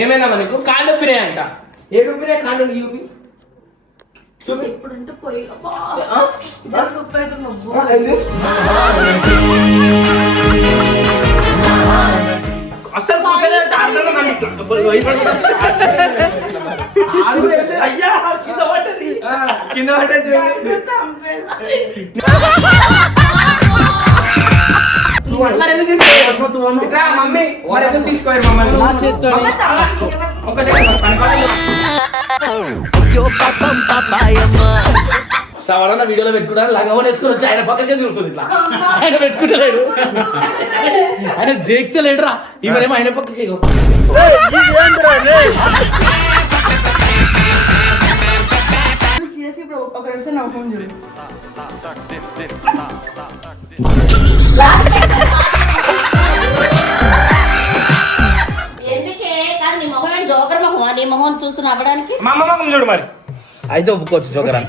ఏమైనా మనకు కాళ్ళు ఉప్పినాయి అంట. ఏడు ఉప్పినాయి కాళ్ళు చూపి చూపి. ఇప్పుడంటే పోయి అసలు అయ్యా కింద పడ్డది కింద పడ్డది. మమ్మీ మరి ఎందుకు తీసుకోవాలి మమ్మల్ని? సవరణ వీడియోలో పెట్టుకున్నాను లంగవని వేసుకుని వచ్చి ఆయన పక్కకే తిరుగుతుంది ఇట్లా. ఆయన పెట్టుకుంటలేడు, ఆయన దేక్తలేడు రా. ఈమెనేమో ఆయన పక్కకి ఒక నిమిషం నా ఫోన్ చూడు. ఎందుకే కానీ నీ మొహం ఏం జోకర్ మొహం, నీ మొహం చూస్తూ నవ్వడానికి. మా అమ్మ మొహం చూడు మరి. అయితే ఒప్పుకోవచ్చు జోకరా.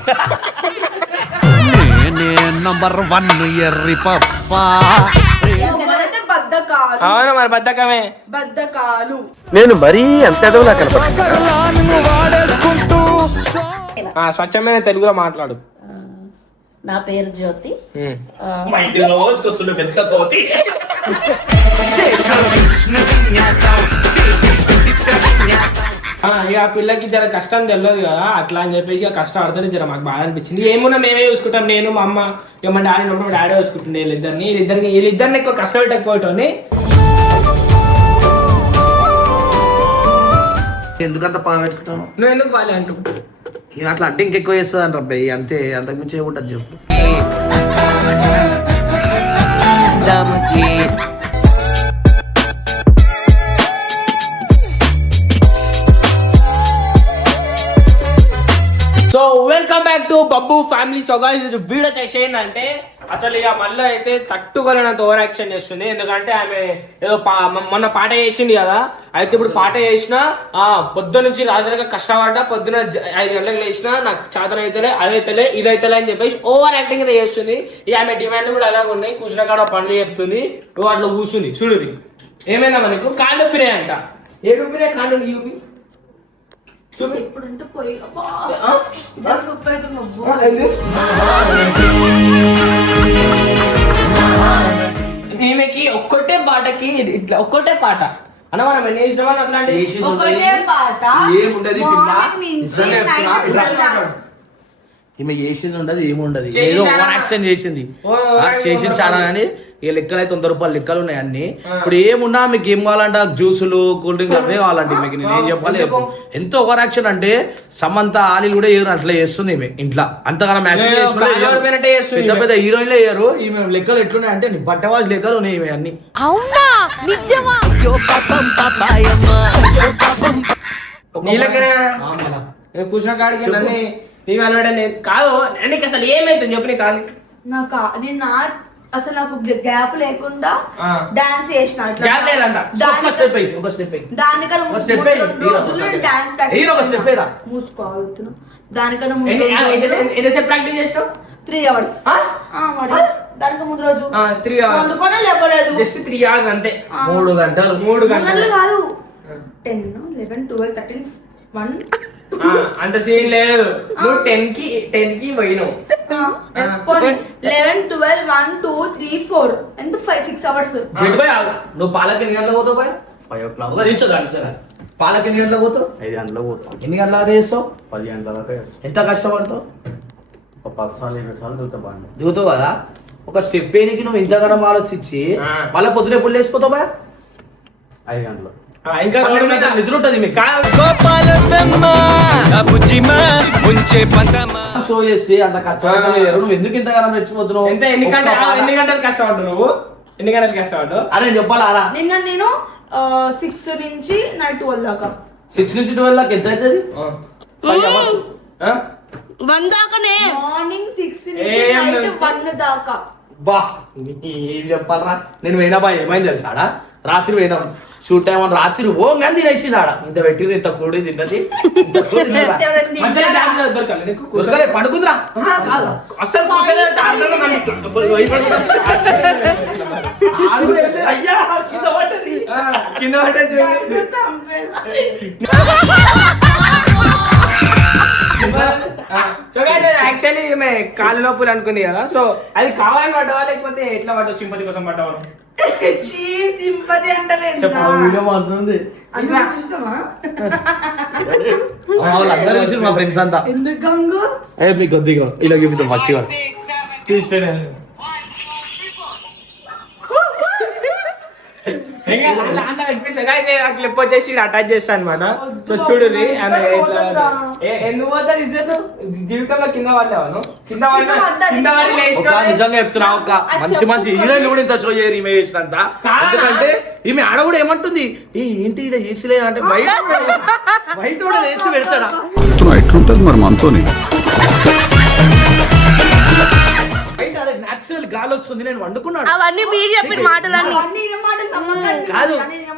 నంబర్ 1 ఎర్రి పప్పా. అవును మరి బద్దకమే. బద్దకాలు నేను మరీ అంత ఎదవలా కనపడుతున్నా. స్వచ్ఛమైన తెలుగులో మాట్లాడు. నా పేరు జ్యోతి. మా ఇంటిలో వచ్చుకొస్తుండే పెద్ద కోతి. ఇక ఆ పిల్లకి జర కష్టం తెలియదు కదా, అట్లా అని చెప్పేసి ఇక కష్టం పడుతుంది. జర మాకు బాగా అనిపించింది. ఏమున్నా మేమే చూసుకుంటాం, నేను మా అమ్మ ఇక మా డాడీ ఉన్నప్పుడు మా డాడీ చూసుకుంటుండే. వీళ్ళిద్దరిని ఎక్కువ కష్టపెట్టకపోయేటోని. ఎందుకంత పాలు పెట్టుకుంటాను? నువ్వు ఎందుకు బాలే అంటూ అట్లా అంటే ఇంకెక్కువ చేస్తుంది అంటారు అబ్బాయి. అంతే, అంతకుమించి ఏముంటుంది చెప్పు. So welcome back to Babbu family. So guys video చేసేయండి అసలు ఇక మళ్ళీ అయితే తట్టుకోలేనంత ఓవర్ యాక్షన్ చేస్తుంది. ఎందుకంటే ఆమె ఏదో మొన్న పాట చేసింది కదా, అయితే ఇప్పుడు పాట చేసిన పొద్దు నుంచి రాత్రిగా కష్టపడ్డా, పొద్దున 5 గంటలకు లేచినా నాకు చేతన అయితేలే, అదైతేలే ఇదైతేలే అని చెప్పేసి ఓవర్ యాక్టింగ్ అయితే చేస్తుంది. ఇక ఆమె డిమాండ్ కూడా అలాగే ఉన్నాయి. కూర్చున్న కాడ పనులు చెప్తుంది, నువ్వు అట్లా కూర్చుంది చూడు. ఏమైనా మనకు కాళ్ళు ఉప్పినాయి అంట. ఏడు ఉప్పినాయి కాళ్ళు చూపి చూపి. ఇప్పుడంటే పోయి ఈమెకి ఒక్కటే పాటకి ఇట్లా ఒక్కటే పాట అన్న మనం ఎన్ని చేసినామని అట్లాంటి ఒకటే పాట ఏముండదు ఈమె చేసింది ఉండదు, ఏముండదు. ఏదో ఓవర్ యాక్షన్ చేసింది. చేసింది చాలా అని ఇక లెక్కలు అయితే 100 రూపాయలు లెక్కలు ఉన్నాయి అన్ని. ఇప్పుడు ఏమున్నా మీకు ఏం కావాలంటే జ్యూసులు కూల్ డ్రింక్ అవే కావాలంటే మీకు నేను ఏం చెప్పాలి. ఎంత ఓవర్ యాక్షన్ అంటే సమంత ఆలీలు కూడా ఏదో అట్లా చేస్తుంది ఈమె ఇంట్లో. అంతగానం పెద్ద పెద్ద హీరోయిన్లే వేయరు. ఈమె లెక్కలు ఎట్లున్నాయి అంటే బట్టవాజ్ లెక్కలు ఉన్నాయి ఇవి అన్ని. కూర్చున్న కాడికి నన్ను నీవు అనమాట కాదు. నీకు అసలు ఏమైతుంది చెప్పు. నీ కాదు నేను అసలు నాకు గ్యాప్ లేకుండా డాన్స్ చేసిన. మూసుకోవాలి. దానికన్నా ఎంతసేపు ప్రాక్టీస్ చేసినావు? 3 hours. దానికి ముందు రోజు 3 hours లేపలేదు. జస్ట్ 3 hours అంతే. 3 గంటలు 3 గంటలు కాదు. 10, 11, 12, 13, 1 అంత సీన్ లేదు. నువ్వు 10 కి పోయినావు. 11, 12, 1, 2, 3, 4 ఎంత 5-6 hours. నువ్వు పాలకి ఎన్ని గంటలకు పోతావు? 5 o'clock. పాలకి ఎన్ని గంటలకు పోతావు? 5 గంటలకు పోతావు. ఎన్ని గంటలకు చేస్తావు? 10 గంటలకు. ఎంత కష్టపడతావు? ఒక 10 సార్లు 20 సార్లు దిగుతావు కదా. ఒక స్టెప్ వేయడానికి నువ్వు ఇంతగానం ఆలోచించి మళ్ళీ పొద్దున ఎప్పుడు లేచిపోతావు? 5 గంటలు. ఇంకా నిద్ర ఉంటుంది మీకు. షో చేసి అంత కష్టపడలేరు. నువ్వు ఎందుకు ఇంతగానం రెచ్చిపోతున్నావు? ఎన్ని గంటలు కష్టపడ్డావు నువ్వు? ఎన్ని గంటలు కష్టపడ్డావు? అరే చెప్పాలా? నేను 6 నుంచి నైట్ 12 దాకా. 6 నుంచి 12 దాకా ఎంత అవుతుంది? 1 దాకానే. మార్నింగ్ 6 నుంచి నైట్ 1 దాకా. బా ఏం చెప్పాలరా నేను పోయినా బా ఏమైంది తెలుసా ఆడ రాత్రి పోయినాం షూట్ టైం అని రాత్రి ఓంగని తినేసింది ఆడ ఇంత పెట్టి ఇంత కూడి తిన్నది ఇంత కూడి తిన్నదా? మధ్యలో డాన్స్ దొరకాలి నీకు దొరకలే, పడుకుందిరా కాదు. అసలు కూర్చోలేదు, ఆడదాం కనిపిస్తుంది. అయ్యా కింద పడ్డది కింద పడ్డది సో యాక్చువల్లీ ఈమె కాలు నొప్పులు అనుకుంది కదా, సో అది కావాలని పడ్డవా లేకపోతే ఎట్లా పడ్డావు? సింపతి కోసం పడ్డావు? సింపతి అంటే వీడియో వస్తుంది వాళ్ళందరూ చూసి మా ఫ్రెండ్స్ అంతా ఎందుకు గంగు మీకు కొద్దిగా ఇలా చూపిద్దాం ఫస్ట్ ఇవాళ క్లిప్ వచ్చేసి అటాచ్ చేస్తాను అనమాట. సో చూడు ఎందుకు పోతాడు ఇజ్జత్ జీవితంలో కింద పడ్డావు కింద పడి నిజంగా చెప్తున్నా ఒక మంచి మంచి హీరోయిన్ కూడా ఇంత షో చేయరు ఈమె చేసినంత. ఎందుకంటే ఈమె ఆడ కూడా ఏమంటుంది ఏంటి ఇక్కడ ఏసీ లేదా అంటే బయట కూడా ఏసీ పెడతాడా ఎట్లుంటది మరి మనతోని బయట అదే న్యాచురల్ గాలి వస్తుంది నేను వండుకున్నాడు అవన్నీ మీరు చెప్పిన మాటలన్నీ కాదు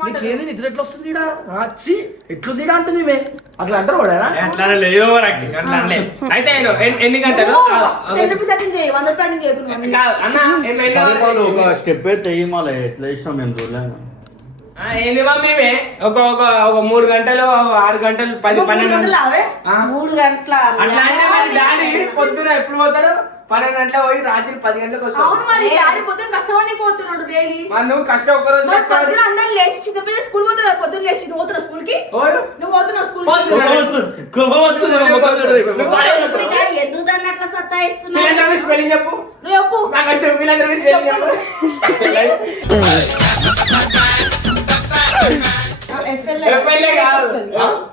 నీకు ఏది నిద్ర ఎట్లా వస్తుంది ఈడ వచ్చి ఎట్లుంది ఈడ అంటుంది ఈమె అట్లా అంటారు వాడేనా అట్లా అయితే ఎన్ని గంటలు ఒక స్టెప్ అయితే వేయమాలి ఎట్లా ఇష్టం మేము చూడలేము ఏంది మేమే ఒక 3 గంటలు 6 గంటలు 10 12 గంటలు 3 గంటల అట్లా అంటే మరి డాడీ పొద్దున ఎప్పుడు పోతాడు 12 గంటలకు పోయి రాత్రి 10 గంటలకు వస్తాడు. కష్టపడి పోతున్నాడు డైలీ. మరి నువ్వు కష్టం ఒక్క రోజు పొద్దున అందరం లేచి చిన్నపిల్లలు స్కూల్ పోతున్నారు. పొద్దున లేచి నువ్వు పోతున్నా స్కూల్ కి నువ్వు పోతున్నావు స్కూల్ ఎందుకు దాన్ని అట్లా సత్తాయిస్తున్నావు? స్పెల్లింగ్ చెప్పు. నువ్వు చెప్పు. నాకు వచ్చి వీళ్ళందరికీ స్పెల్లింగ్ చెప్పు. FLA కాదు.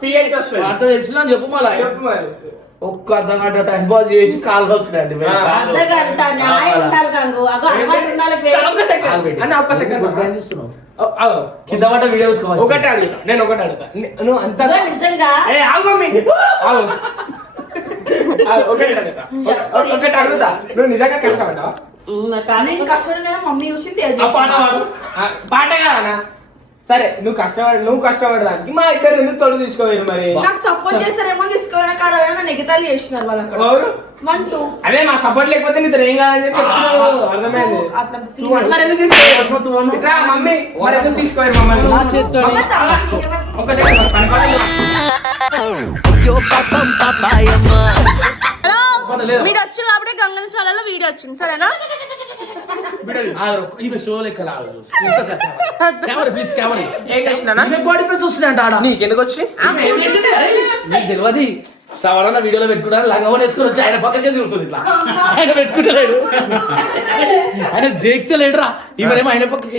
PH వస్తుంది. అంత తెలిసిన చెప్పు మళ్ళీ చెప్పు మరి. ఒక్క అర్ధగంట టైం పాస్ చేసి కాల్ వస్తున్నాయండి అర్ధగంట న్యాయం ఉండాలి గంగు. అగో అలవాటు ఉండాలి పేరు. ఒక్క సెకండ్ అన్న, ఒక్క సెకండ్ కింద పడ్డ వీడియోస్ ఒకటే అడుగుతా, నేను ఒకటే అడుగుతా. నువ్వు అంత ఇగో నిజంగా ఒకటి అడుగుతా, నువ్వు నిజంగా కష్టపడ్డావా? నేను కష్టపడి మమ్మీ చూసి ఆ పాట పాడు. పాట కాదనా? సరే నువ్వు కష్టపడడానికి మా ఇద్దరు ఎందుకు తోడు తీసుకోవాలి మరి? నాకు సపోర్ట్ చేస్తారేమో తీసుకోవాలని కాడ నెగతాలు చేసినారు వాళ్ళు అక్కడ. ఎవరు? 1 2 అదే మా సపోర్ట్ లేకపోతే నీతో ఏం కాదని చెప్పి చెప్తున్నావు. అర్థమైంది. అట్లా మరి ఎందుకు తీసుకోవాలి? ఇట్లా మమ్మీ మరి ఎందుకు తీసుకోవాలి మమ్మల్ని? ఒకటే మీరు వచ్చిన కాబట్టి గంగన ఛానల్ లో వీడియో వచ్చింది సరేనా? నీకెందుకు వచ్చి తెలియదు శ్రవణ వీడియోలో పెట్టుకున్నాను లంగవని వేసుకొని వచ్చి ఆయన పక్కకే తిరుగుతుంది ఇట్లా ఆయన పెట్టుకుంటలేడు ఆయన దేక్తలేడురా ఈమెనేమో ఆయన పక్కకి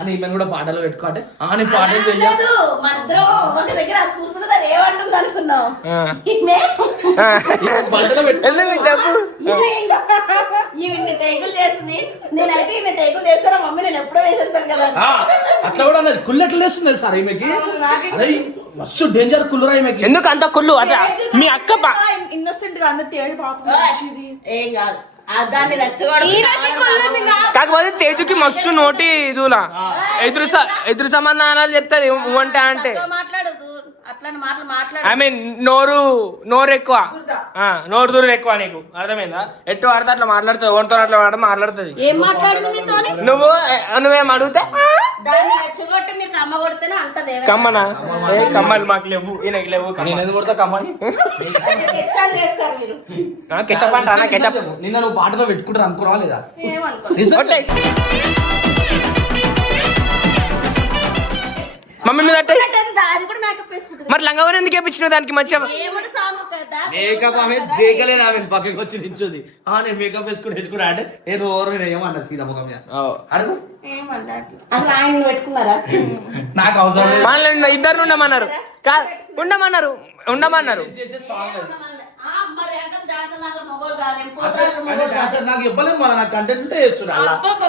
అని ఈమెను కూడా పాటలు పెట్టుకోండి నేను పాటలు చెయ్యాలి ఏమంటుంది అనుకున్నావు? పాటలు చెప్పు. టేకులు చేస్తుంది. నేనైతే ఈయన టేకులు చేస్తారా మమ్మీ, నేను ఎప్పుడో వేసేస్తాను కదా. అట్లా కూడా అన్నది కుళ్ళు ఎట్లా వేస్తుంది తెలుసా ఈమెకి అరే మస్తు డేంజర్ కుళ్ళురా ఈమెకి ఎందుకు అంత కుళ్ళు? అదే మీ అక్క ఇన్నోసెంట్ గా అందరు తేడు పాపం ఏం కాదు దాన్ని రెచ్చగొడ. కాకపోతే తేజుకి మస్తు నోటి ఇదులా ఎదురు సమాధానాలు చెప్తారు అంటే అంటే మాట్లాడదు అట్లాంటి మాటలు మాట్లాడు. ఐ మీన్ నోరు ఎక్కువ, నోరు దూరం ఎక్కువ. నీకు అర్థమైందా? ఎట్టు ఆడితే అట్లా మాట్లాడుతుంది, ఓన్తో అట్లా మాట్లాడుతుంది. ఏం మాట్లాడుతుంది నీతోని? నువ్వేం అడిగితే దాన్ని రెచ్చగొట్టి మీరు కమ్మ కొడితేనే అంటది. కమ్మనా? ఏ కమ్మలు మాకు లేవు, ఈయనకి లేవు. కమ్మని చేస్తారు మీరు. కెచప్ అంటా కెచప్. నిన్న నువ్వు పాటలో పెట్టుకుంటారు అనుకున్నావా లేదా? మమ్మీ మీద అంటే అది కూడా మేకప్ వేసుకుంటుంది. మరి లంగవని ఎందుకు వేపించినావు దానికి మంచిగా? ఏమని సాంగ్ కదా మేకప్ ఆమె దేకలేదు ఆమె పక్కకి వచ్చి నించుంది. నేను మేకప్ వేసుకుని అంటే నేను ఓవర్ ఏమన్నా సీదా ముఖం మీద అడుగు అసలు ఆయన పెట్టుకున్నారా? నాకు అవసరం లేదు. వాళ్ళని ఇద్దరు ఉండమన్నారు. ఉండమన్నారు. నాకు ఇవ్వలేదు మళ్ళీ నాకు కంటెంట్ ఉంటే చేస్తున్నా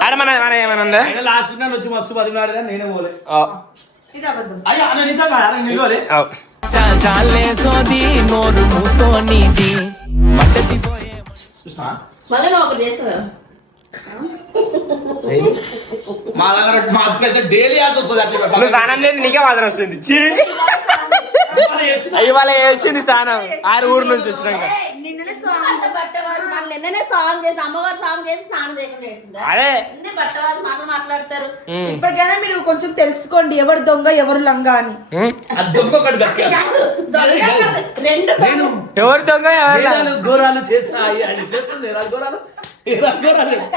అరే మన ఏమైనా ఉందా? లాస్ట్ వచ్చి మస్తు 10 నేనే పోలే అయ్యా నిజంగా నిలవలే చాలే సోది నోరు మూసుకోనిది మళ్ళీ నువ్వు ఒకటి చేస్తావా? మా దగ్గర మాకైతే డైలీ అది వస్తుంది అట్లా నువ్వు స్నానం లేదు నీకే వాసన వస్తుంది ఛీ. ఇవాళ వేసింది స్నానం 6 ఊరు నుంచి వచ్చినాక. నిన్ననే అంత బట్ట వాసి మళ్ళీ నిన్ననే సాంగ్ చేసి అమ్మవారు సాంగ్ చేసి స్నానం చేయకుండా చేసిందా? అదే నిన్నే బట్ట వాసి మాటలు మాట్లాడతారు. ఇప్పటికైనా మీరు కొంచెం తెలుసుకోండి ఎవరు దొంగ ఎవరు లంగా అని. అది దొంగ ఒకటి గట్టిగా. కాదు, దొంగ కాదు, రెండు నేను ఎవరు దొంగ ఎవరు వేదాలు ఘోరాలు చేస్తాయి అని చెప్తుంది ఘోరాలు ఘోరాలు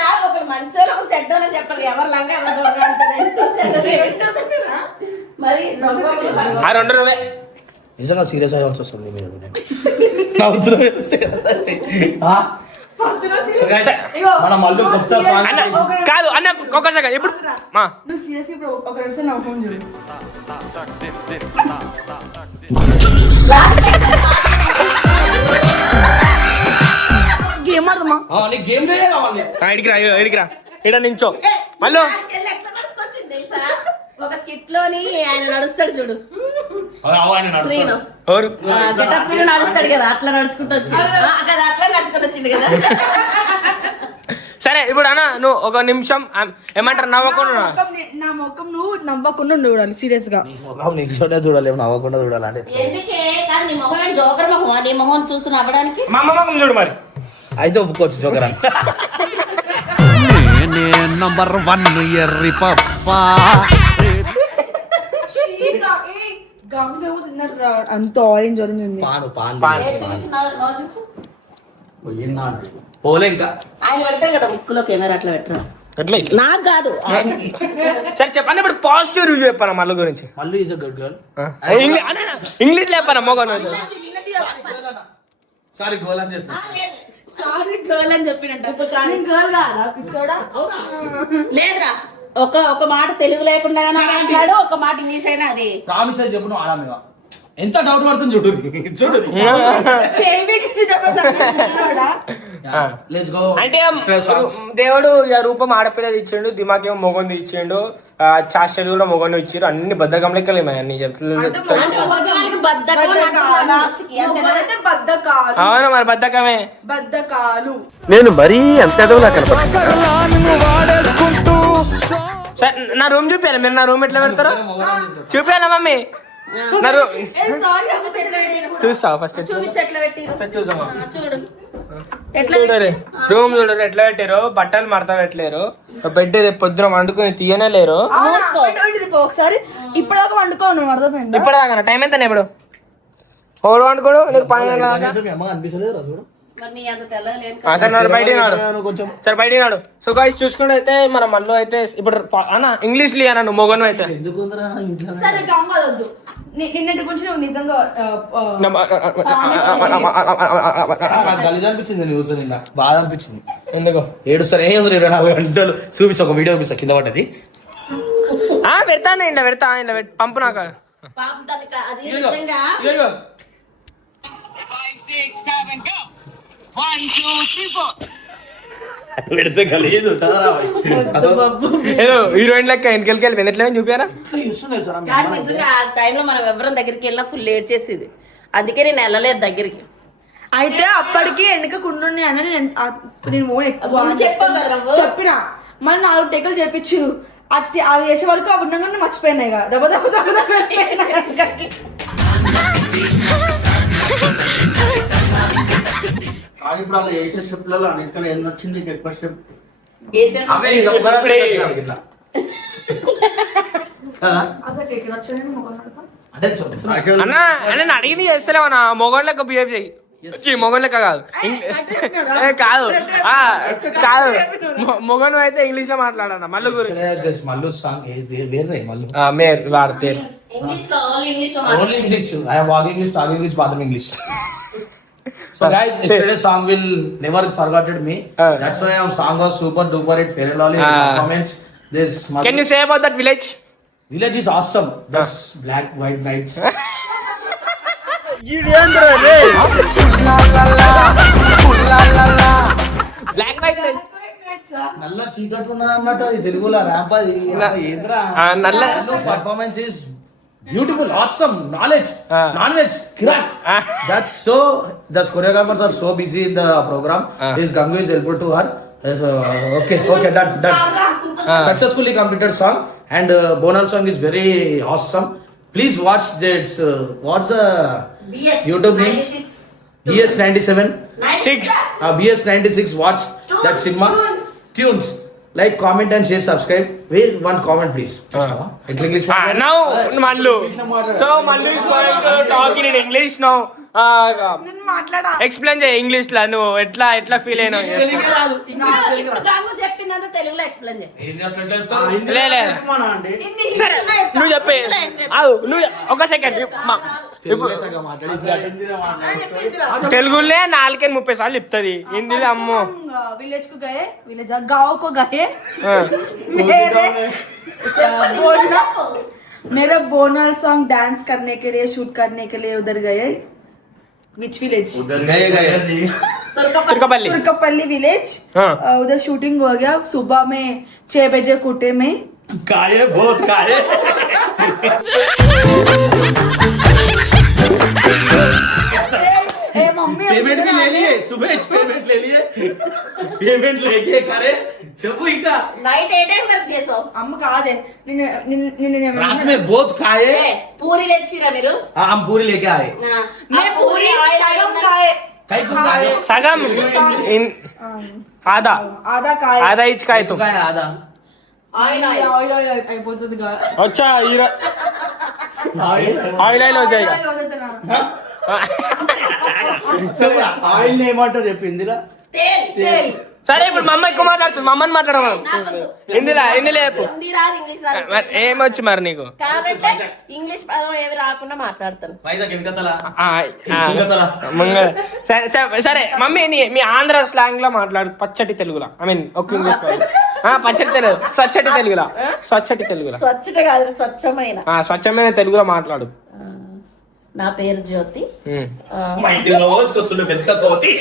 కాదు, ఒకరు మంచోళ్ళు ఒకరు చెడ్డోళ్ళని చెప్పాలి. ఎవరు లంగా ఎవరు దొంగ అంటే రెండు చెడ్డలు ఏంటో పెట్టినా? మరి దొంగ ఒకరు లంగా. ఆ 2 రూపాయలు నిజంగా సీరియస్ అయ్యాల్సి వస్తుంది మీరు ఇగో, మన మళ్ళీ కొత్త సాంగ్ అన్న కాదు అన్న ఒక్క సెకండ్ ఇప్పుడు మా నువ్వు సీరియస్ ఇప్పుడు ఒక నిమిషం నా ఫోన్ చూడు. గేమ్ ఆడదామా? నీకు గేమ్ కావాలి ఇడికి రా ఇక్కడ నించో మళ్ళీ ఆడికెళ్ళి ఎట్లా నడుచుకొచ్చింది తెలుసా? ఒక స్కిట్ లోని ఆయన నడుస్తాడు చూడు, శ్రీను ఎవరు గెటప్ శ్రీను నడుస్తాడు కదా, అట్లా నడుచుకుంటూ వచ్చింది కదా, అట్లా నడుచుకుంటూ వచ్చింది కదా. సరే ఇప్పుడు అన్న నువ్వు ఒక నిమిషం ఏమంటారు నవ్వకుండా నా ముఖం నువ్వు నవ్వకుండా చూడాలి సీరియస్ గా. నీకు చూడాలి నవ్వకుండా చూడాలంటే ఎందుకే కాదు, నీ మొహం ఏం జోకర్ మొహం, నీ మొహం చూసి నవ్వడానికి. మా అమ్మ మొఖం చూడు మరి. అయితే ఒప్పుకోవచ్చు జోకర్ అని. నంబర్ 1 ఎర్రి పప్పా అంత ఆరెంజ్ ఆరెంజ్ ఉంది. పాన్. ఏ చూపించు, నవ్వు చూపించు. పోలే ఇంకా ఆయన పెడతారు కదా ముక్కులో కెమెరా, అట్లా పెట్టరు. ఎట్లా నాకు కాదు సరే చెప్పండి ఇప్పుడు పాజిటివ్ రివ్యూ చెప్పాను మళ్ళీ గురించి. మళ్ళీ ఈజ్ గుడ్ గర్ల్. ఇంగ్లీష్ లేపన్నా మొగను సారీ గోల్ అని చెప్పి సారీ గర్ల్ అని చెప్పినట్టు. గర్ల్ కాదా పిచ్చోడా? లేదురా, ఒక మాట తెలుగు లేకుండా మాట్లాడు, ఒక మాట ఇంగ్లీష్ అయినా అది. ప్రామిస్ అని చెప్పు నువ్వు ఆడ మీద ఎంత డౌట్ పడుతుంది చూడు చూడు లెట్స్ గో. అంటే దేవుడు రూపం ఆడపిల్లది ఇచ్చిండు, దిమాకేమో మొగంది ఇచ్చిండు, చాస్టలు కూడా మొగను ఇచ్చారు, అన్ని బద్దకం లెక్కలు అన్ని అవును మరి బద్దకమే. బద్దకాలు నేను మరీ అంత సరే నా రూమ్ చూపించాలి మీరు, నా రూమ్ ఎట్లా పెడతారో చూపించాలా మమ్మీ? నా రూమ్ చూస్తావా ఫస్ట్? చూపించి ఎట్లా పెట్టిరు చూసామా చూడు, చూడరు రూమ్ చూడరు ఎట్లా పెట్టారు, బట్టలు మడత పెట్టలేరు, బెడ్ పొద్దున వండుకుని తీయనే లేరు. ఒకసారి ఇప్పటిదాకా వండుకోను అర్థమైంది. ఇప్పటిదాకా టైం ఎంత ఇప్పుడు ఓడు వండుకోడు నీకు 12 అనిపిస్తలేదు రా చూడు. మరి నీ అంత తెల్లలేదు. సరే నాడు బయట నాడు కొంచెం సరే బయట నాడు. సో గాయ్స్ చూసుకుంటే అయితే మన మళ్ళీ అయితే ఇప్పుడు అన్న ఇంగ్లీష్ లీ అన్న నువ్వు మొగను అయితే ఎందుకుందరా ఇంట్లో సరే గమ్మదొద్దు. నిన్నటి గురించి నువ్వు నిజంగా గలీజ్ అనిపించింది న్యూస్ నిన్న బాధ అనిపించింది. ఎందుకు ఏడుస్తారు 24 గంటలు చూపిస్తా, ఒక వీడియో చూపిస్తా కింద పడ్డది. పెడతాను ఇంట్లో పంపు నాకు పాపం దానికి అది నిజంగా పెడితే గలీజ్ ఏదో హీరోయిన్ లెక్క వెనకెళ్ళి ఎట్లా చూపారా? కానీ నిజంగా ఆ టైంలో మనం ఎవరి దగ్గరికి వెళ్ళినా ఫుల్ లేట్ చేసేది, అందుకే నేను వెళ్ళలేదు దగ్గరికి. అయితే అప్పటికి వెనక కుండున్నాయి అని నేను మో ఎక్కువ చెప్పావు కదా నువ్వు. చెప్పిన మన 4 టెక్కలు చేపించారు. అవి వేసే వరకు అవి ఉండగానే మర్చిపోయినాయి కదా, దెబ్బ దెబ్బ దెబ్బ దెబ్బ ఇప్పుడు అలా చేసిన స్టెప్లలో అన్నిటికన్నా ఏం వచ్చింది ఎక్కువ స్టెప్? అన్న నేను అడిగింది చేస్తలేవన్నా మొగోళ్ళ లెక్క బిహేవ్ చేయి. మొగన్ లెక్క కాదు కాదు కాదు మొగను అయితే ఇంగ్లీష్ లో మాట్లాడన్న మల్లు గురించి. మల్లు సాంగ్ మేర్ వాడు పేరు only English. I have all English, talk English, bathroom English. So guys, yesterday's song will never forgotten me. That's why our song was super duper hit. Fair and lovely. Comments. This. Can you say about that village? Village is awesome. That's black white nights. Black white nights. నల్ల చీకటి ఉన్నది అన్నట్టు అది తెలుగులో rap అది ఏంద్రా నల్ల performance is beautiful awesome knowledge non veg that's so the choreographers are so busy in the program. This Gangu is helpful to her. Okay done. Successfully completed song and Bonal song is very awesome. Please watch that. What's the YouTube names? BS 97 6 BS 96. Watch that cinema. Tunes. Like, comment and share, subscribe. Wait, one comment please. English. Now Mallu. So Mallu is going to talk in English now. నేను మాట్లాడా explain చేయి English లో నువ్వు ఎట్లా feel అయినావు ఇప్పుడు గంగు చెప్పిందంతా తెలుగులో ఎక్స్ప్లెయిన్ చేయి. లే సరే నువ్వు చెప్పే నువ్వు ఒక సెకండ్ తెలుగులో 4-30 సార్లు చెప్తుంది హిందీలో అమ్మో विलेज को गए विलेज गाँव को गए मेरे बोलना मेरा बोनल सॉन्ग डांस करने के लिए शूट करने के लिए उधर गए विच विलेज तुर्कपल्ली तुर्कपल्ली विलेज हाँ। उधर शूटिंग हो गया सुबह में 6 बजे कोटे में काये बहुत काये ए मम्मी पेमेंट भी ले लिए सुबह पेमेंट ले लिए पेमेंट लेके करे చెప్పు ఇంకా నైట్ ఏ టైం వర్క్ చేసావు? అమ్మ కాదే నిన్న रात में बहुत खाए పూరి తెచ్చిరా మీరు? हम पूरी लेके आए मैं पूरी सगम खाए कई को खाए సగం ఆదా आधा खाए ఆదా ఇచ్చుకాయ तो खाए आधा ఆయిల్ ఆయిల్ ఆయిల్ ఆయిల్ అయిపోతుంది కదా వచ్చా ఆయిల్ వచ్చాయి ఆయిల్ ఏమంటారు చెప్పిందిరా? తేల్. సరే ఇప్పుడు మా అమ్మ ఎక్కువ మాట్లాడుతుంది మా అమ్మని మాట్లాడమా హిందీలో చెప్పు హిందీ రాదు, ఇంగ్లీష్ రాదు. మరి ఏమొచ్చు మరి నీకు కాబట్టి ఇంగ్లీష్ పదం ఏవి రాకుండా మాట్లాడతాను. సరే మమ్మీ మీ ఆంధ్ర స్లాంగ్ లో మాట్లాడు పచ్చటి తెలుగులో ఐ మీన్ ఒక ఇంగ్లీష్ పచ్చటి తెలుగు స్వచ్ఛటి తెలుగులో స్వచ్ఛత కాదు, స్వచ్ఛమైన. స్వచ్ఛమైన తెలుగులో మాట్లాడు నా పేరు జ్యోతి. మా ఇంటి రోజుకి వస్తుండే పెద్ద కోతి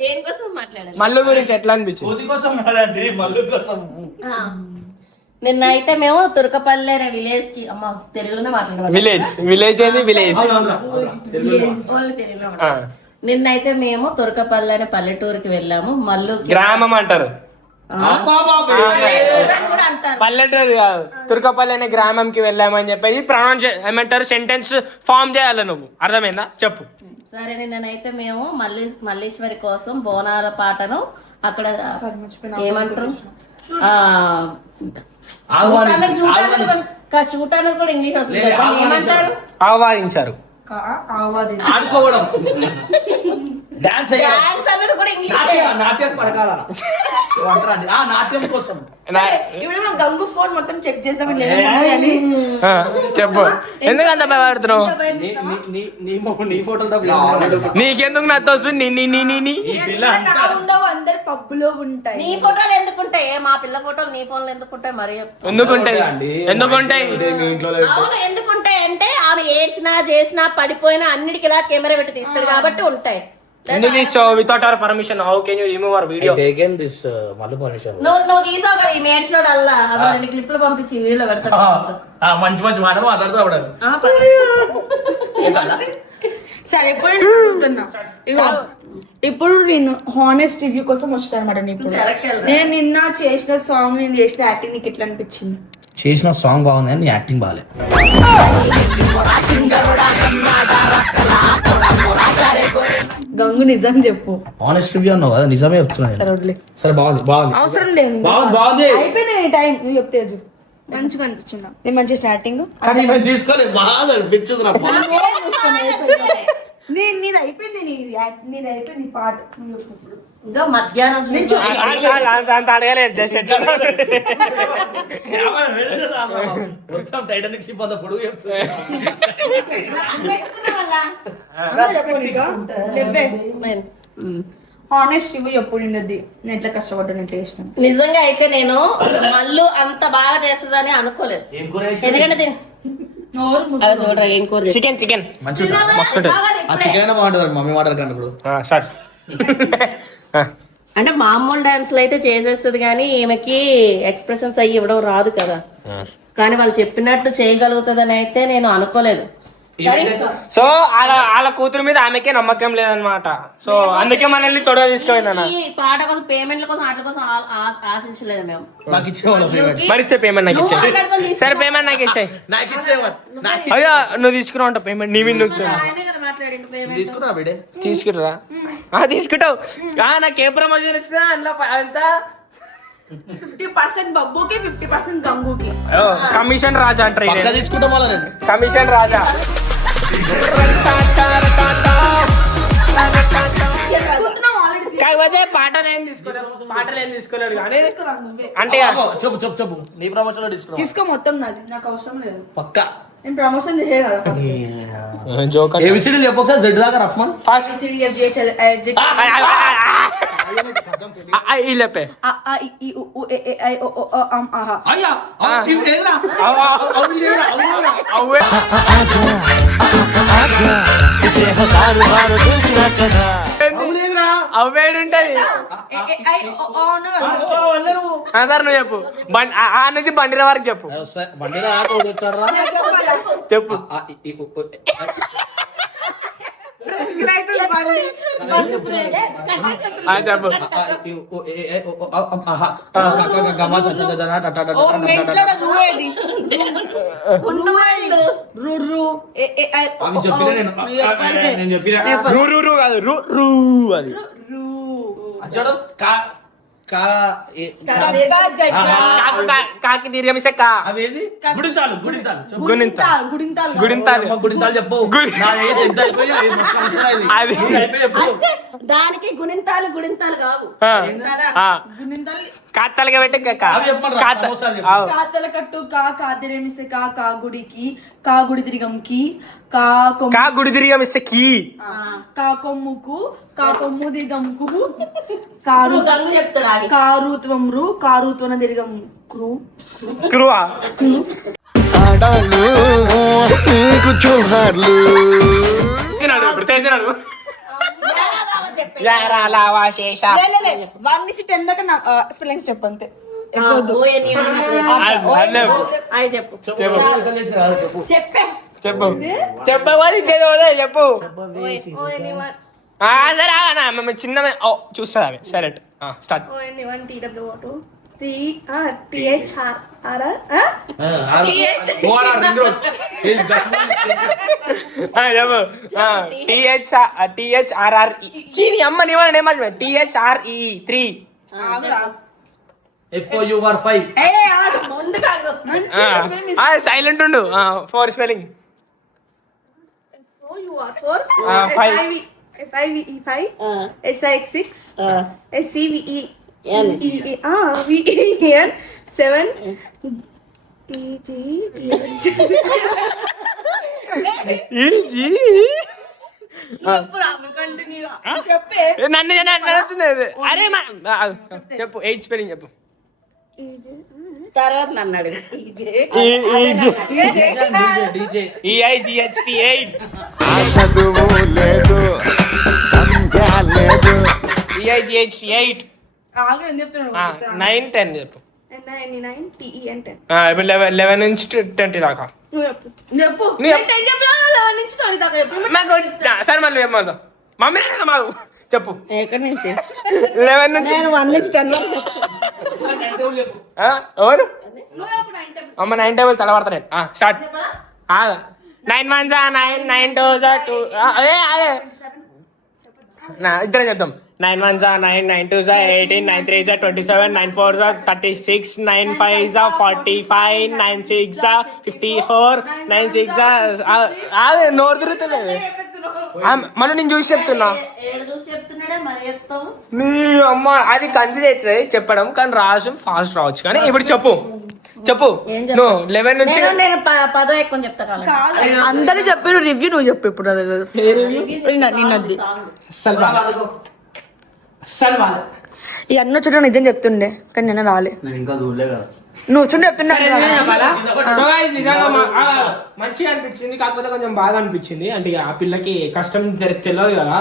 దేనికోసం మాట్లాడాలి? మల్లు గురించి ఎట్లా అనిపించింది కోతి కోసం కాదండి మల్లు కోసం నిన్నైతే మేము తురకపల్లి అనే విలేజ్ కి అమ్మ తెలుగులోనే మాట్లాడాలి. విలేజ్ ఏంది విలేజ్ నిన్నైతే మేము తురకపల్లి అనే పల్లెటూరుకి వెళ్ళాము. మల్లు గ్రామం అంటారు అంటారు. పల్లెటూరు కాదు తుర్కపల్లి అనే గ్రామంకి వెళ్ళామని చెప్పేసి ప్రొనౌన్స్ ఏమంటారు సెంటెన్స్ ఫామ్ చేయాలి నువ్వు అర్థమైందా చెప్పు సరే నిన్ననైతే మేము మల్లేశ్వరి కోసం బోనాల పాటను అక్కడ ఏమంటారు చూడటానికి కూడా ఇంగ్లీష్ వస్తుంది కదా, ఏమంటారు? ఆహ్వానించారు ఆడుకోవడం డాన్స్ డాన్స్ అన్నది కూడా ఇంగ్లీష్. నాట్యం పడకాల నాట్యం కోసం ఇప్పుడు మనం గంగు ఫోన్ మొత్తం చెక్ చేస్తాం చెప్పు ఎందుకంత భయపడుతున్నావు నీ ఫోటోలు నీకెందుకు నాతో ఉండవు అందరు పబ్ లో ఉంటాయి. నీ ఫోటోలు ఎందుకుంటాయి? మా పిల్ల ఫోటోలు నీ ఫోన్లు ఎందుకుంటాయి? మరి ఎందుకుంటాయి అవును ఎందుకుంటాయి అంటే ఆమె ఏడ్చినా చేసినా పడిపోయినా అన్నిటికీ ఇలా కెమెరా పెట్టి తీస్తాడు కాబట్టి ఉంటాయి. ఎందుకు తీసావు without our permission how can you remove our video taken this మళ్ళీ పర్మిషన్ నువ్వు తీసావు కదా ఈ నేర్చినోడు అల్లా అవి 2 క్లిప్లు పంపించి వీడియోలో పెడతాను. మంచి మంచి మాటలు మాట్లాడుతూ అవడం సరే ఇప్పుడు నేను అడుగుతున్నా. ఇగో ఇప్పుడు నేను హానెస్ట్ రివ్యూ కోసం వచ్చాను అనమాట. నేను నిన్న చేసిన సాంగ్ నేను చేసిన యాక్టింగ్ నీకు ఎట్లా అనిపించింది? చేసిన సాంగ్ బాగుంది అని యాక్టింగ్ బాగాలే. గంగు నిజం చెప్పు. ఆనెస్ట్ రివ్యూ అన్నావు కదా నిజమే చెప్తున్నా. సరే వదిలే. సరే బాగుంది అవసరం లేదు. బాగుంది అయిపోయింది నీ టైం. నువ్వు చెప్తే మంచిగా అనిపించిందా? నేను మంచి స్టార్టింగ్ కానీ మేము తీసుకోలేదు బాగా అనిపించింది నాకు. నీది అయిపోయింది. నీది అయిపోయింది నీ పాట. ఇంకా మధ్యాహ్నం అంత అడగలేదు జస్ట్ ఎట్లా మొత్తం టైటానిక్ షిప్ అంత పొడుగు చెప్తున్నా. హానెస్ట్ రివ్యూ ఎప్పుడు ఉండద్ది. నేను ఎట్లా కష్టపడ్డాను ఎట్లా చేస్తాను. నిజంగా అయితే నేను మల్లు అంత బాగా చేస్తుందని అనుకోలేదు. ఎందుకంటే చూడరా ఏం కూర చికెన్ మంచిగా మస్తు ఉంటుంది. ఆ చికెన్ అయినా బాగుంటుంది మమ్మీ మాటలు కంటే ఇప్పుడు. స్టార్ట్ అంటే మామూలు డాన్స్లు అయితే చేసేస్తుంది కానీ ఈమెకి ఎక్స్ప్రెషన్స్ అయ్యి ఇవ్వడం రాదు కదా. కానీ వాళ్ళు చెప్పినట్టు చేయగలుగుతుందని అయితే నేను అనుకోలేదు. సో వాళ్ళ కూతురు మీద ఆమెకే నమ్మకం లేదనమాట. సో అందుకే మనల్ని తొడగా తీసుకుపోయిందన్న. ఈ పాట కోసం పేమెంట్ల కోసం వాటి కోసం ఆశించలేదు మేము. నాకు ఇచ్చేవాళ్ళు మరి ఇచ్చే పేమెంట్ నాకు ఇచ్చాయి. సరే పేమెంట్ నాకు ఇచ్చాయి. నాకు ఇచ్చేవాళ్ళు అయ్యా నువ్వు తీసుకున్నావు అంట పేమెంట్ నీ మీద ఆయనే కదా మాట్లాడిండు పేమెంట్. తీసుకున్నా బిడే తీసుకుంటారా? తీసుకుంటావు. నాకు ఏ ప్రమోషన్ వచ్చినా అందులో అంతా 50% బబ్బుకి 50% గంగుకి. కమిషన్ రాజా అంటారు. పక్క తీసుకుంటాం వాళ్ళ నేను కమిషన్ రాజా. కాకపోతే పాటలు ఏం తీసుకోలేడు కానీ అంటే చెప్పు చెప్పు చెప్పు నీ ప్రమోషన్ లో తీసుకున్నావు తీసుకో మొత్తం నాది, నాకు అవసరం లేదు. పక్క నేను ప్రమోషన్ చేసే కదా. జోక్ ఏబిసిడి చెప్పు ఒకసారి జెడ్ దాకా రఫ్మన్ ఫాస్ట్ లేపే అయ్యా అవేడుంటది సార్ నువ్వు చెప్పు. ఆ నుంచి బండిర వరకు చెప్పు. బండి చెప్పు చెప్పు. రూ రూ రూ కాదు రూ రూ అది. కాకి దీర్ఘమిస్తే కా అవేది గుడింతాలు గుడింతాలు చెప్పు అది దానికి గుణింతాలు కావు. కాత్తలుగా పెట్టి కాతల కట్టు కాదిరేమిస్తే కా గుడికి కా గుడి తిరిగంకి కా గుడి తిరిగమిస్తే కీ కా కొమ్ముకు కా కొమ్ము దిగంకు గంగు చెప్తాడు కారుత్వం కారుత్వన దిగం క్రూ క్రువా ఆడాలు నీకు జోహార్లు తిన్నాడు ఇప్పుడు తెలిసినాడు. వన్ నుంచి 10 దాకా స్పెల్లింగ్స్ చెప్పు అంతే. చెప్పు చెప్పవాలి చెప్పు. సరే మేము చిన్న చూస్తా సరే స్టార్ట్. చీని అమ్మ నివారణ ఏమన్నా THRE 3 సైలెంట్ ఉండు. 4 స్పెల్లింగ్ 7 నన్ను అరే చెప్పు 8 స్పెల్లింగ్ చెప్పు. తర్వాత నన్ను అడుగు. EIGHT 8 చదువు లేదు సంధ్య లేదు EIGHT 8 9 10 చెప్పు. ఇప్పుడు 11 నుంచి 20 దాకా సరే మళ్ళీ చెప్పాలి మమ్మీ మాకు చెప్పు. ఎక్కడి నుంచి 11 నుంచి 1 నుంచి 10 ఎవరు అమ్మ 9 టేబుల్ తలపడతా. స్టార్ట్. 9 1 9 9 2 2 అదే ఇద్దరం చెప్తాం. 9 1 9 9 2 18 9 3 27 9 4 36 9 5 45 9 6 54 9 6 అదే నోరు తిరుగుతలేదు. మళ్ళీ నేను చూసి చెప్తున్నా నీ అమ్మ అది కన్ఫ్యూజ్ అవుతుంది చెప్పడం కానీ రాసు ఫాస్ట్ రావచ్చు కానీ ఇప్పుడు చెప్పు నువ్వు 11 నుంచి నేను 10 ఎక్కువ చెప్తా. అందరూ చెప్పారు రివ్యూ, నువ్వు చెప్పు ఇప్పుడు. నిన్నది ఈ అన్న వచ్చేట నిజం చెప్తుండే కానీ నిన్న రాలే. నేను ఇంకా చూడలే కదా. నువ్వు చుండి చెప్తున్నా సరే, నేనే చెప్పాలా? So guys, నిజంగా మంచిగా అనిపించింది, కాకపోతే కొంచెం బాధ అనిపించింది. అంటే ఇక ఆ పిల్లకి కష్టం తెలియదు కదా,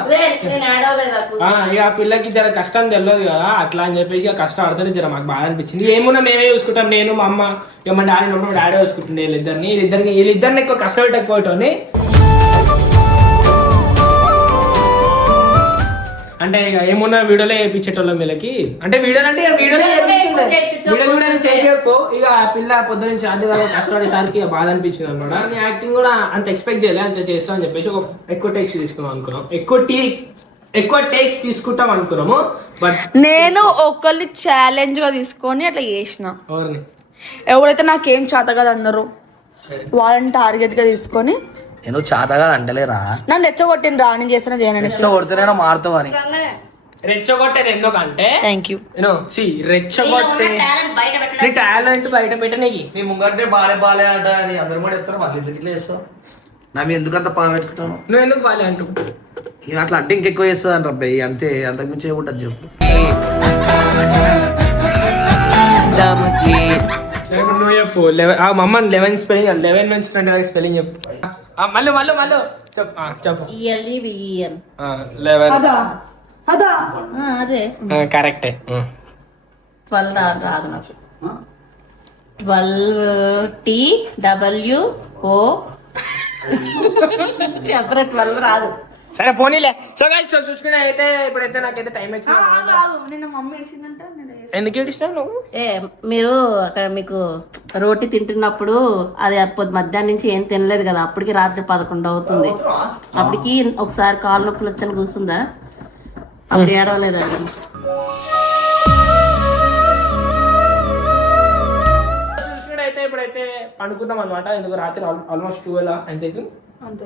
ఇక ఆ పిల్లకి జర కష్టం తెలియదు కదా, అట్లా అని చెప్పేసి ఇక కష్టం పడుతుంది. జర మాకు బాధ అనిపించింది. ఏమున్నా మేమే చూసుకుంటాం, నేను మా అమ్మ ఇక మా డాడీ ఉన్నప్పుడు మా డాడీ చూసుకుంటుండే వీళ్ళిద్దరిని ఎక్కువ కష్టపెట్టకపోయేటోని. అంటే ఇక ఏమున్నా వీడియోలో వేయించేటోళ్ళం వీళ్ళకి. అంటే వీడియోలు అంటే వీడియోలో చేయకపో ఇక ఆ పిల్ల పొద్దు నుంచి అది కష్టపడేసరికి బాధ అనిపించింది అనమాట. నేను యాక్టింగ్ కూడా అంత ఎక్స్పెక్ట్ చేయలే, అంత చేస్తాం అని చెప్పేసి ఒక ఎక్కువ టేక్స్ తీసుకున్నాం అనుకున్నాం, ఎక్కువ టేక్స్ తీసుకుంటాం అనుకున్నాము. బట్ నేను ఒకరిని ఛాలెంజ్ గా తీసుకొని అట్లా చేసిన. ఎవరిని? ఎవరైతే నాకేం చేత కదా అన్నారు వాళ్ళని టార్గెట్ గా తీసుకొని నేను చాతగా అంటలేరా, నన్ను రెచ్చగొట్టిన రా, నేను చేస్తున్నా చేయను. కొడితేనే మారుతావు అని. రెచ్చగొట్టేది ఎందుకంటే థ్యాంక్ యూ. రెచ్చగొట్టే నీ టాలెంట్ బయట పెట్టనీకి. మీ ముంగంటే బాలే అంట అని అందరు కూడా చెప్తారు, మళ్ళీ ఎందుకు ఇట్లా చేస్తావు? నా మీద ఎందుకంత పాలు పెట్టుకుంటాను? నువ్వు ఎందుకు బాలే అంటూ ఇక అట్లా అంటే ఇంకెక్కువ చేస్తుంది అని రబ్బాయి, అంతే, అంతకుమించి ఏముంటుంది చెప్పు. నువ్వు చెప్పు. మా అమ్మ 11 స్పెల్లింగ్ 11 నుంచి 20 వరకు స్పెల్లింగ్ చెప్పు. మళ్ళీ చెప్పు. 11 అదే కరెక్టే. 12 రాదు నాకు. 12TWO చెప్పరా 12 రాదు. సరే పోనీలే. సో గైస్ చూసుకునే అయితే ఇప్పుడైతే నాకైతే టైం అవుతుంది. నిన్న మమ్మీ ఇచ్చిందంట, ఎందుకు ఏడిస్తావు నువ్వు? మీరు అక్కడ మీకు రోటీ తింటున్నప్పుడు అది మధ్యాహ్నం నుంచి ఏం తినలేదు కదా, అప్పటికి రాత్రి 11 అవుతుంది. అప్పటికి ఒకసారి కాలు నొప్పులు వచ్చని కూర్చుందా, అప్పుడు ఏడవలేదా? చూసుకుంటే అయితే ఇప్పుడైతే పండుకుందాం అనమాట. ఎందుకు రాత్రి ఆల్మోస్ట్ 12 అంతే.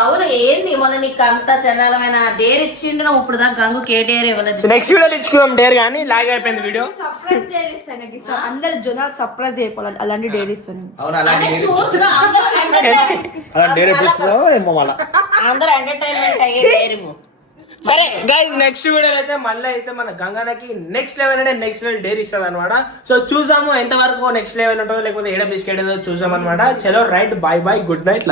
అవును, ఏంది మొన్న నీకు అంత చండాలమైన డేర్ ఇచ్చిండు, నువ్వు ఇప్పుడు దాకా గంగు డేర్ ఇవ్వలేదు. నెక్స్ట్ వీడియోలో ఇచ్చుకుందాం డేర్, కానీ లాగ్ అయిపోయింది వీడియో. సర్ప్రైజ్ డేర్ ఇస్తాను, అందరు జనాలు సర్ప్రైజ్ అయిపోవాలి, అలాంటి డేర్ ఇస్తాను. అందరూ ఎంటర్టైన్మెంట్ అయ్యే డేర్. సరే గైస్, నెక్స్ట్ వీడియోలో అయితే మళ్ళీ అయితే మన గంగానకి నెక్స్ట్ లెవెల్ అంటే నెక్స్ట్ లెవెల్ డేర్ ఇస్తుంది అనమాట. సో చూసాము ఎంతవరకు నెక్స్ట్ లెవెల్ ఉంటుందో, లేకపోతే ఏడ బిస్కెట్ చూసాం అనమాట. చలో right, bye bye, good night.